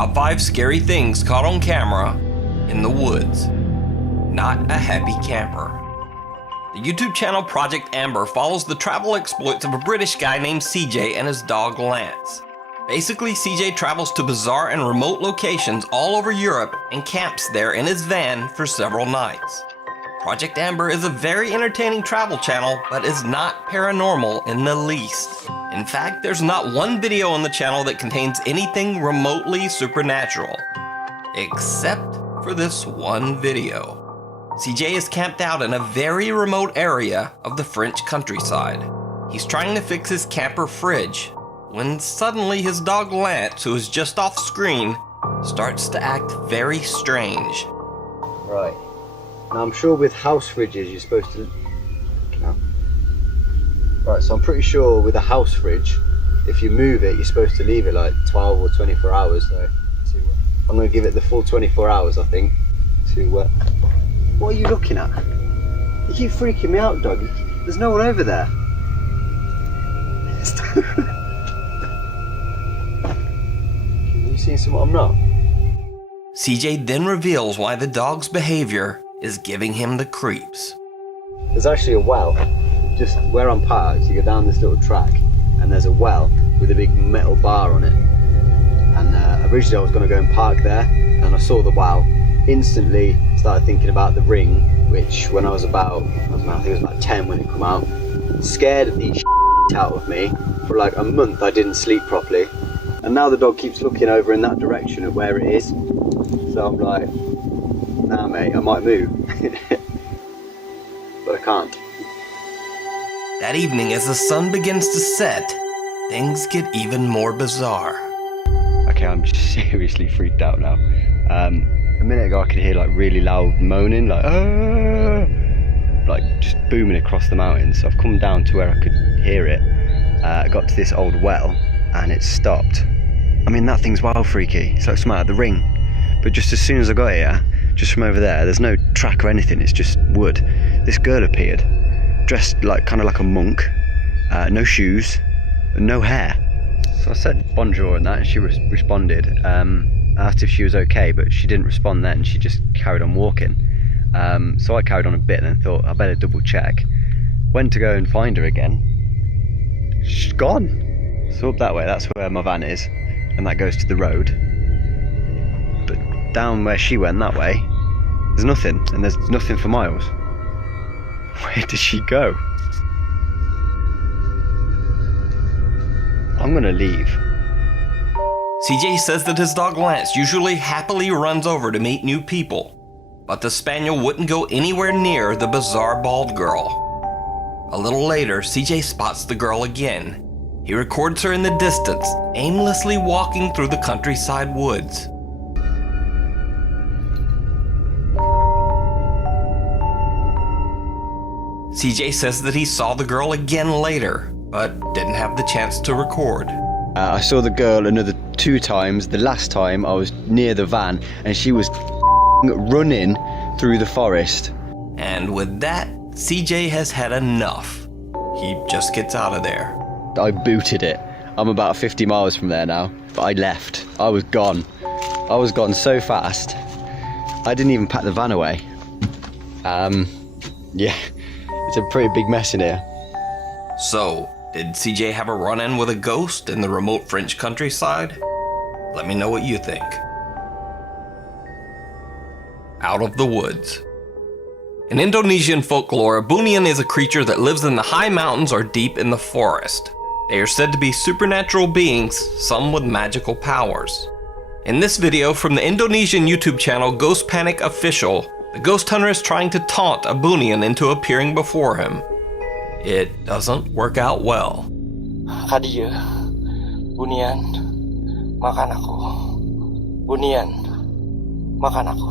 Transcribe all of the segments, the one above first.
Top 5 scary things caught on camera in the woods. Not a happy camper. The YouTube channel Project Amber follows the travel exploits of a British guy named CJ and his dog Lance. Basically, CJ travels to bizarre and remote locations all over Europe and camps there in his van for several nights. Project Amber is a very entertaining travel channel, but is not paranormal in the least. In fact, there's not one video on the channel that contains anything remotely supernatural. Except for this one video. CJ is camped out in a very remote area of the French countryside. He's trying to fix his camper fridge, when suddenly his dog Lance, who is just off screen, starts to act very strange. Right. Now I'm sure with house fridges you're supposed to... No. Right, so I'm pretty sure with a house fridge, if you move it, you're supposed to leave it like 12 or 24 hours though. I'm going to give it the full 24 hours, I think, to... What are you looking at? You keep freaking me out, dog. There's no one over there. Are you seeing something I'm not? CJ then reveals why the dog's behavior is giving him the creeps. There's actually a well, just where I'm parked. You go down this little track and there's a well with a big metal bar on it. And originally I was going to go and park there, and I saw the well. Instantly started thinking about the ring, which when I was about, I think it was about 10 when it came out, scared the out of me. For like a month I didn't sleep properly. And now the dog keeps looking over in that direction at where it is. So I'm like, nah mate, I might move. But I can't. That evening, as the sun begins to set, things get even more bizarre. Okay, I'm seriously freaked out now. A minute ago I could hear like really loud moaning, like just booming across the mountains. So I've come down to where I could hear it. I got to this old well and it stopped. I mean, that thing's wild freaky. It's like something out of The Ring. But just as soon as I got here, just from over there's no track or anything, it's just wood. This girl appeared, dressed like kind of like a monk, no shoes, and no hair. So I said bonjour and that, and she responded. I asked if she was okay, but she didn't respond then. She just carried on walking. So I carried on a bit and then thought I better double check. Went to go and find her again. She's gone. So up that way, that's where my van is, and that goes to the road. But down where she went that way, there's nothing, and there's nothing for miles. Where did she go? I'm gonna leave. CJ says that his dog Lance usually happily runs over to meet new people, but the spaniel wouldn't go anywhere near the bizarre bald girl. A little later, CJ spots the girl again. He records her in the distance, aimlessly walking through the countryside woods. CJ says that he saw the girl again later, but didn't have the chance to record. I saw the girl another 2 times. The last time I was near the van and she was running through the forest. And with that, CJ has had enough. He just gets out of there. I booted it. I'm about 50 miles from there now, but I left. I was gone. I was gone so fast. I didn't even pack the van away. Yeah, it's a pretty big mess in here. So, did CJ have a run-in with a ghost in the remote French countryside? Let me know what you think. Out of the woods. In Indonesian folklore, a Bunian is a creature that lives in the high mountains or deep in the forest. They are said to be supernatural beings, some with magical powers. In this video from the Indonesian YouTube channel Ghost Panic Official, the ghost hunter is trying to taunt a Bunian into appearing before him. It doesn't work out well. Kadia, Bunian, makan aku. Bunian, makan aku.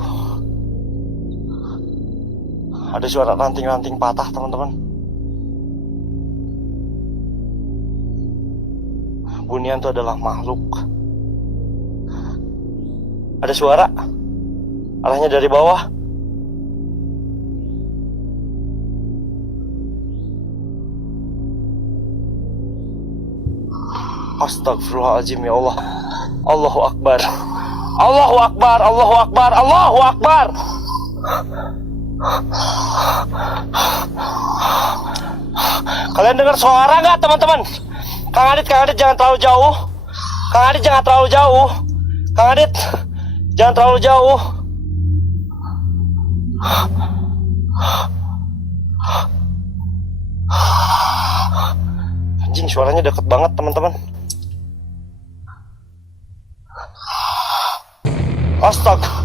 Ada suara ranting-ranting patah, teman-teman. Bunian itu adalah makhluk. Ada suara. Arahnya dari bawah. Astagfirullahaladzim, ya Allah. Allahu Akbar. Allahu Akbar, Allahu Akbar, Allahu Akbar. Kalian dengar suara nggak teman-teman? Kang Adit jangan terlalu jauh. Kang Adit jangan terlalu jauh. Kang Adit jangan terlalu jauh. Anjing, suaranya deket banget teman-teman. Astaga.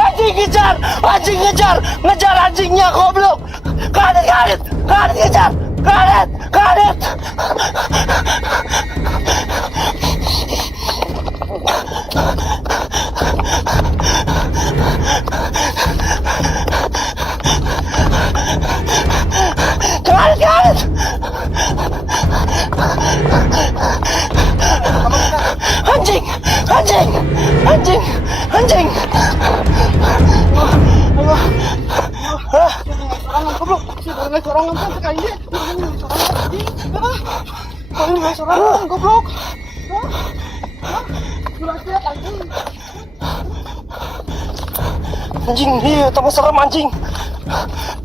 Anjing ngejar, ngejar anjingnya goblok. Kadet ngejar, kadet. Kadet. Anjing. Anjing, iya, tambah serem anjing.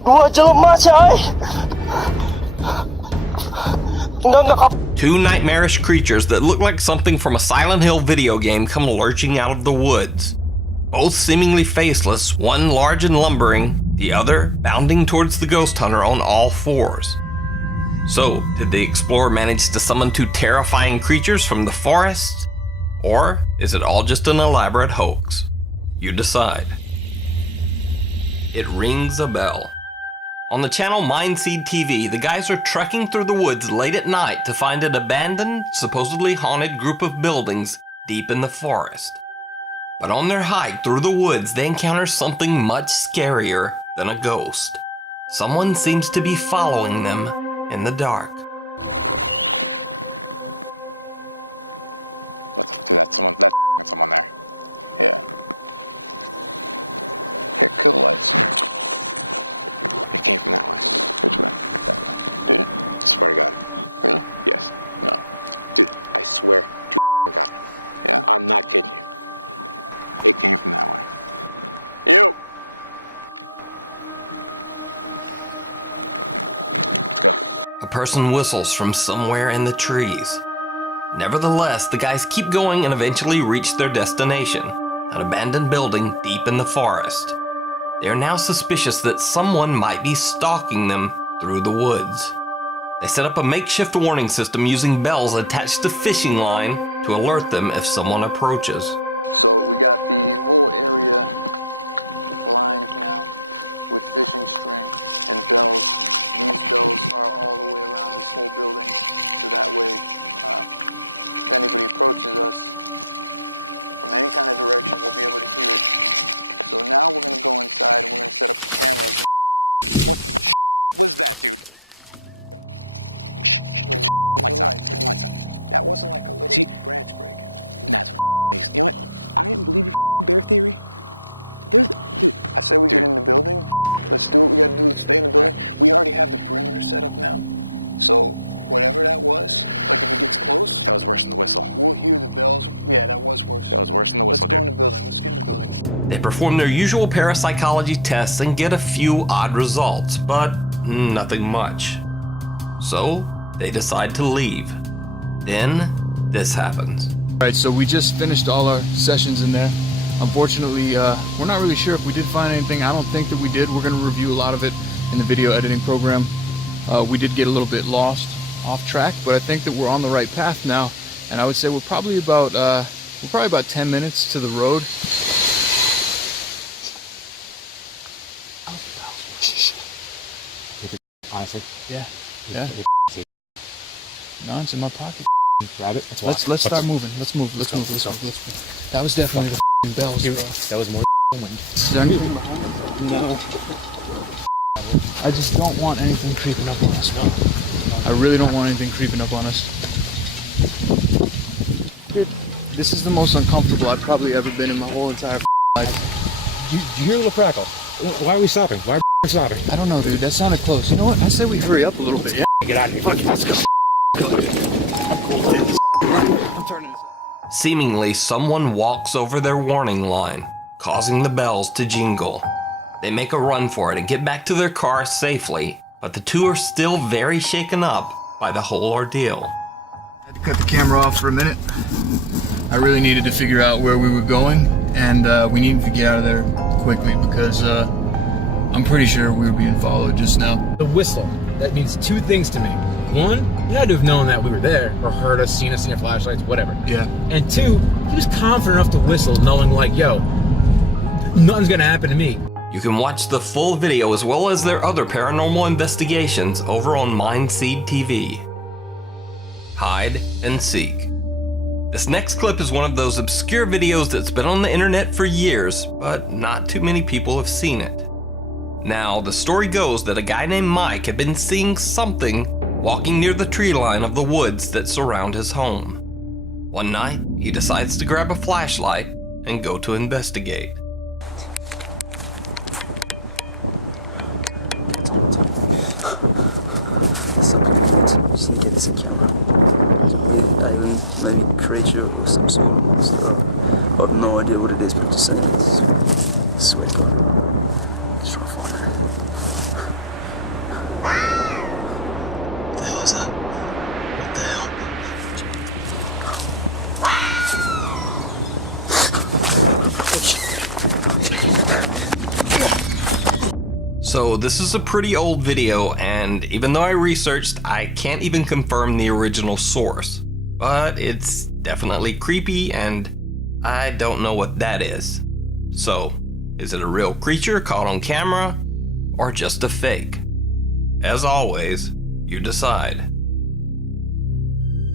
Dua jelema sih, ay. Enggak. Two nightmarish creatures that look like something from a Silent Hill video game come lurching out of the woods. Both seemingly faceless, one large and lumbering, the other bounding towards the ghost hunter on all fours. So, did the explorer manage to summon two terrifying creatures from the forest? Or is it all just an elaborate hoax? You decide. It rings a bell. On the channel Mindseed TV, the guys are trekking through the woods late at night to find an abandoned, supposedly haunted group of buildings deep in the forest. But on their hike through the woods, they encounter something much scarier than a ghost. Someone seems to be following them in the dark. A person whistles from somewhere in the trees. Nevertheless, the guys keep going and eventually reach their destination, an abandoned building deep in the forest. They are now suspicious that someone might be stalking them through the woods. They set up a makeshift warning system using bells attached to fishing line to alert them if someone approaches. They perform their usual parapsychology tests and get a few odd results, but nothing much. So, they decide to leave. Then, this happens. Alright, so we just finished all our sessions in there. Unfortunately, we're not really sure if we did find anything. I don't think that we did. We're going to review a lot of it in the video editing program. We did get a little bit lost off track, but I think that we're on the right path now. And I would say we're probably about 10 minutes to the road. Honestly, Yeah. No, it's in my pocket. grab it. Let's start moving. Let's move. That was definitely the bells, bro. That was more wind. Is there anything behind it? No. I just don't want anything creeping up on us. No. I really don't want anything creeping up on us. Dude, this is the most uncomfortable I've probably ever been in my whole entire life. You hear the crackle? Why are we stopping? Why are we stopping? I don't know, dude. That sounded close. You know what? I say we hurry up a little bit. Yeah. Get out of here. Fuck it, let's go. I'm turning this. Seemingly, someone walks over their warning line, causing the bells to jingle. They make a run for it and get back to their car safely, but the two are still very shaken up by the whole ordeal. I had to cut the camera off for a minute. I really needed to figure out where we were going, and we needed to get out of there quickly because I'm pretty sure we were being followed just now. The whistle, that means two things to me. One, you had to have known that we were there, or heard us, seen our flashlights, whatever. Yeah. And two, he was confident enough to whistle, knowing like, yo, nothing's gonna happen to me. You can watch the full video as well as their other paranormal investigations over on Mindseed TV. Hide and Seek. This next clip is one of those obscure videos that's been on the internet for years, but not too many people have seen it. Now, the story goes that a guy named Mike had been seeing something walking near the tree line of the woods that surround his home. One night, he decides to grab a flashlight and go to investigate. Something weird sneak in the camera. Maybe creature or some sort of monster. I have no idea what it is, but just saying it's sweat God. Let's try to find it. What the hell is that? What the hell? So this is a pretty old video, and even though I researched, I can't even confirm the original source. But it's definitely creepy, and I don't know what that is. So, is it a real creature caught on camera, or just a fake? As always, you decide.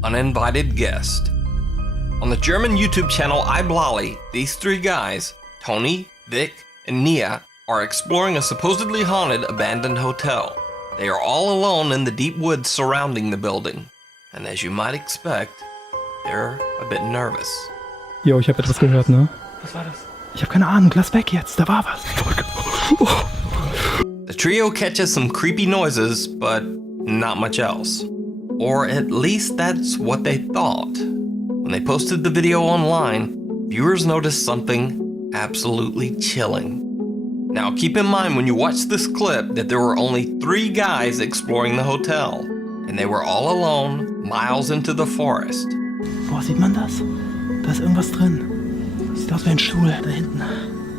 Uninvited guest. On the German YouTube channel iBlali, these three guys, Tony, Vic, and Nia, are exploring a supposedly haunted abandoned hotel. They are all alone in the deep woods surrounding the building. And as you might expect, they're a bit nervous. Jo, ich habe etwas gehört, ne? Was war das? Ich habe keine Ahnung, lass weg jetzt, da war was. The trio catches some creepy noises, but not much else. Or at least that's what they thought. When they posted the video online, viewers noticed something absolutely chilling. Now keep in mind when you watch this clip that there were only 3 guys exploring the hotel, and they were all alone, miles into the forest. Boah, sieht man das? Da ist irgendwas drin. Sieht aus wie ein Stuhl, da hinten.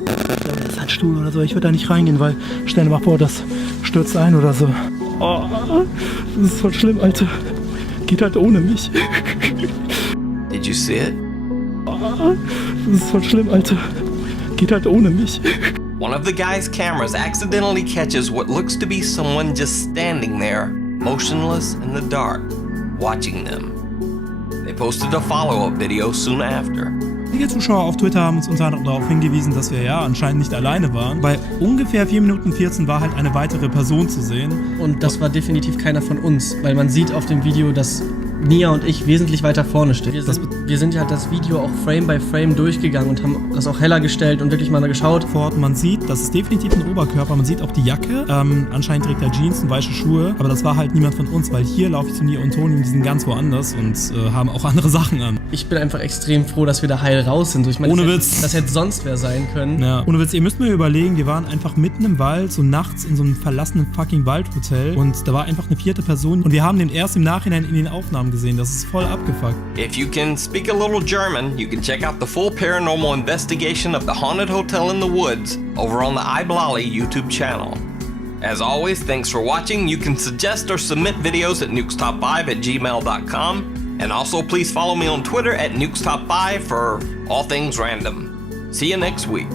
Das ist ein Stuhl oder so. Ich würde da nicht reingehen, weil stell dir mal vor, das stürzt ein oder so. Oh, das ist voll schlimm, Alter. Geht halt ohne mich. Did you see it? Oh, das ist voll schlimm, Alter. Geht halt ohne mich. One of the guy's cameras accidentally catches what looks to be someone just standing there, motionless in the dark, watching them. They posted a follow-up video soon after. Einige Zuschauer auf Twitter haben uns unter anderem darauf hingewiesen, dass wir ja anscheinend nicht alleine waren. Bei ungefähr 4 Minuten 14 war halt eine weitere Person zu sehen. Und das war definitiv keiner von uns, weil man sieht auf dem Video, dass Nia und ich wesentlich weiter vorne stehen. Wir sind ja das Video auch Frame by Frame durchgegangen und haben das auch heller gestellt und wirklich mal geschaut. Vor Ort, man sieht, das ist definitiv ein Oberkörper, man sieht auch die Jacke. Anscheinend trägt er Jeans und weiße Schuhe, aber das war halt niemand von uns, weil hier laufe ich zu Nia und Toni und die sind ganz woanders und haben auch andere Sachen an. Ich bin einfach extrem froh, dass wir da heil raus sind. Ich meine, ohne Witz. Das hätte sonst wer sein können. Ja, ohne Witz, ihr müsst mir überlegen, wir waren einfach mitten im Wald, so nachts in so einem verlassenen fucking Waldhotel und da war einfach eine 4. Person und wir haben den erst im Nachhinein in den Aufnahmen gesehen. Das ist voll abgefuckt. If you can speak a little German, you can check out the full paranormal investigation of the haunted hotel in the woods over on the iBlali YouTube channel. As always, thanks for watching. You can suggest or submit videos at nukestop5@gmail.com. And also please follow me on Twitter at nukestop5 for all things random. See you next week.